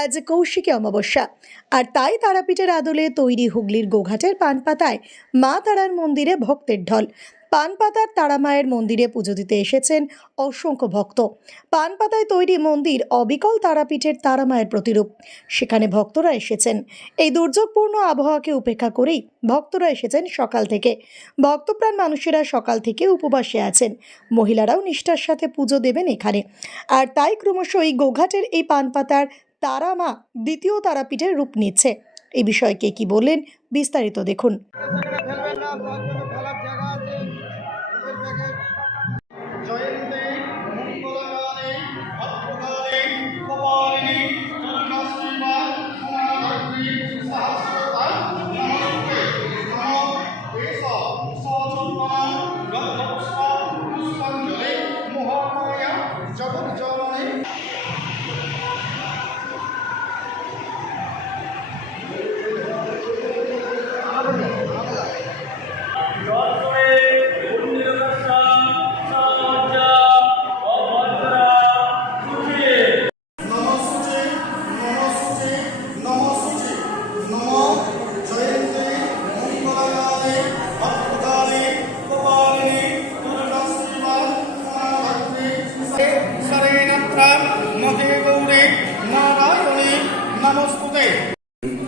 আজ কৌশিকী অমাবস্যা, আর তাই তারাপীঠের আদলে তৈরি হুগলির গোঘাটের পানপাতায় মা তারার মন্দিরে ভক্তের ঢল। পানপাতার তারামায়ের মন্দিরে পুজো দিতে এসেছেন অসংখ্য ভক্ত। পানপাতায় তৈরি মন্দির অবিকল তারাপীঠের তারামায়ের প্রতিরূপ। সেখানে ভক্তরা এসেছেন। এই দুর্যোগপূর্ণ আবহাওয়াকে উপেক্ষা করেই ভক্তরা এসেছেন সকাল থেকে। ভক্তপ্রাণ মানুষেরা সকাল থেকে উপবাসে আছেন। মহিলারাও নিষ্ঠার সাথে পুজো দেবেন এখানে। আর তাই ক্রমশই গোঘাটের এই পানপাতার তারা মা দ্বিতীয় তারাপীঠের রূপ নিচ্ছে। এই বিষয়ে কে কি বললেন বিস্তারিত দেখুন।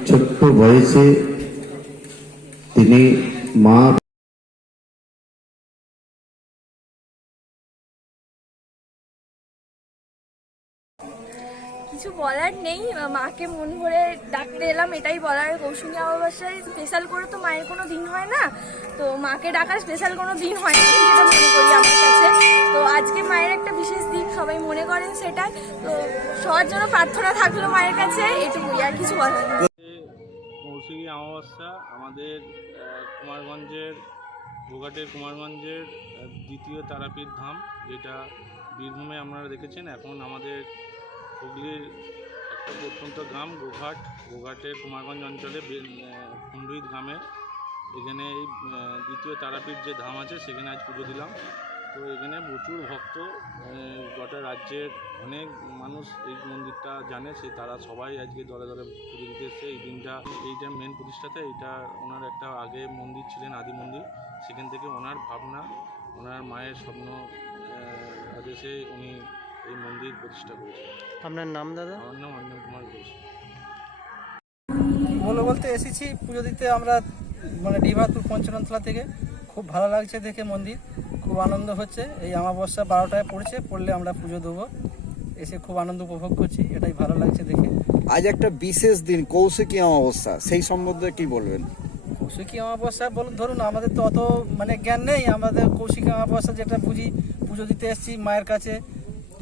ছোট্ট বয়সে তিনি মা কিছু বলার নেই, মাকে মন ভরে ডাকতে এলাম, এটাই বলার। কৌশিকী অমাবস্যায় স্পেশাল করে তো মায়ের কোনো দিন হয় না, তো মাকে ডাকার স্পেশাল কোনো দিন হয় না যেটা মনে করি আমার কাছে। তো আজকে মায়ের একটা বিশেষ দিন, সবাই মনে করেন সেটাই। তো সবার জন্য প্রার্থনা থাকলো মায়ের কাছে, এটুকুই, আর কিছু বলার নেই। কৌশিকী অমাবস্যা আমাদের গোঘাটের কুমারগঞ্জের দ্বিতীয় তারাপীঠ ধাম, যেটা বীরভূমে আপনারা দেখেছেন। এখন আমাদের হুগলির একটা প্রত্যন্ত গ্রাম গোঘাটের কুমারগঞ্জ অঞ্চলে কুন্ডুইত গ্রামে এখানে এই দ্বিতীয় তারাপীঠ যে ধাম আছে সেখানে আজ পুজো দিলাম। তো এখানে প্রচুর ভক্ত, গোটা রাজ্যের অনেক মানুষ এই মন্দিরটা জানে, তারা সবাই আজকে দলে দলে পুজো দিতে এসছে। এইটা মেন প্রতিষ্ঠাতা, এইটা ওনার একটা আগে মন্দির ছিলেন, আদি মন্দির। সেখান থেকে ওনার ভাবনা, ওনার মায়ের স্বপ্ন আদেশে উনি এই মন্দির প্রতিষ্ঠা করেছেন। আপনার নাম দাদা? আমার নাম অঞ্জন কুমার ঘোষ। বলতে এসেছি পুজো দিতে আমরা, ডিভারপুর পঞ্চরন্তলা থেকে। খুব ভালো লাগছে দেখে মন্দির, খুব আনন্দ হচ্ছে। এই অমাবস্যা 12টায় পড়লে আমরা পুজো দেবো, এসে খুব আনন্দ উপভোগ করছি, এটাই ভালো লাগছে দেখে। আজ একটা বিশেষ দিন কৌশিকী অমাবস্যা, সেই সম্বন্ধে কি বলবেন? কৌশিকী অমাবস্যা ধরুন আমাদের তো অত জ্ঞান নেই। আমাদের কৌশিকী অমাবস্যা যেটা বুঝি, পুজো দিতে এসেছি মায়ের কাছে,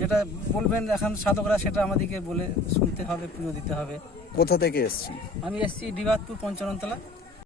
যেটা বলবেন এখন সাধকরা সেটা আমাদেরকে বলে শুনতে হবে, পুজো দিতে হবে। কোথা থেকে এসেছেন? আমি এসেছি ডিভারপুর পঞ্চরন্তলা।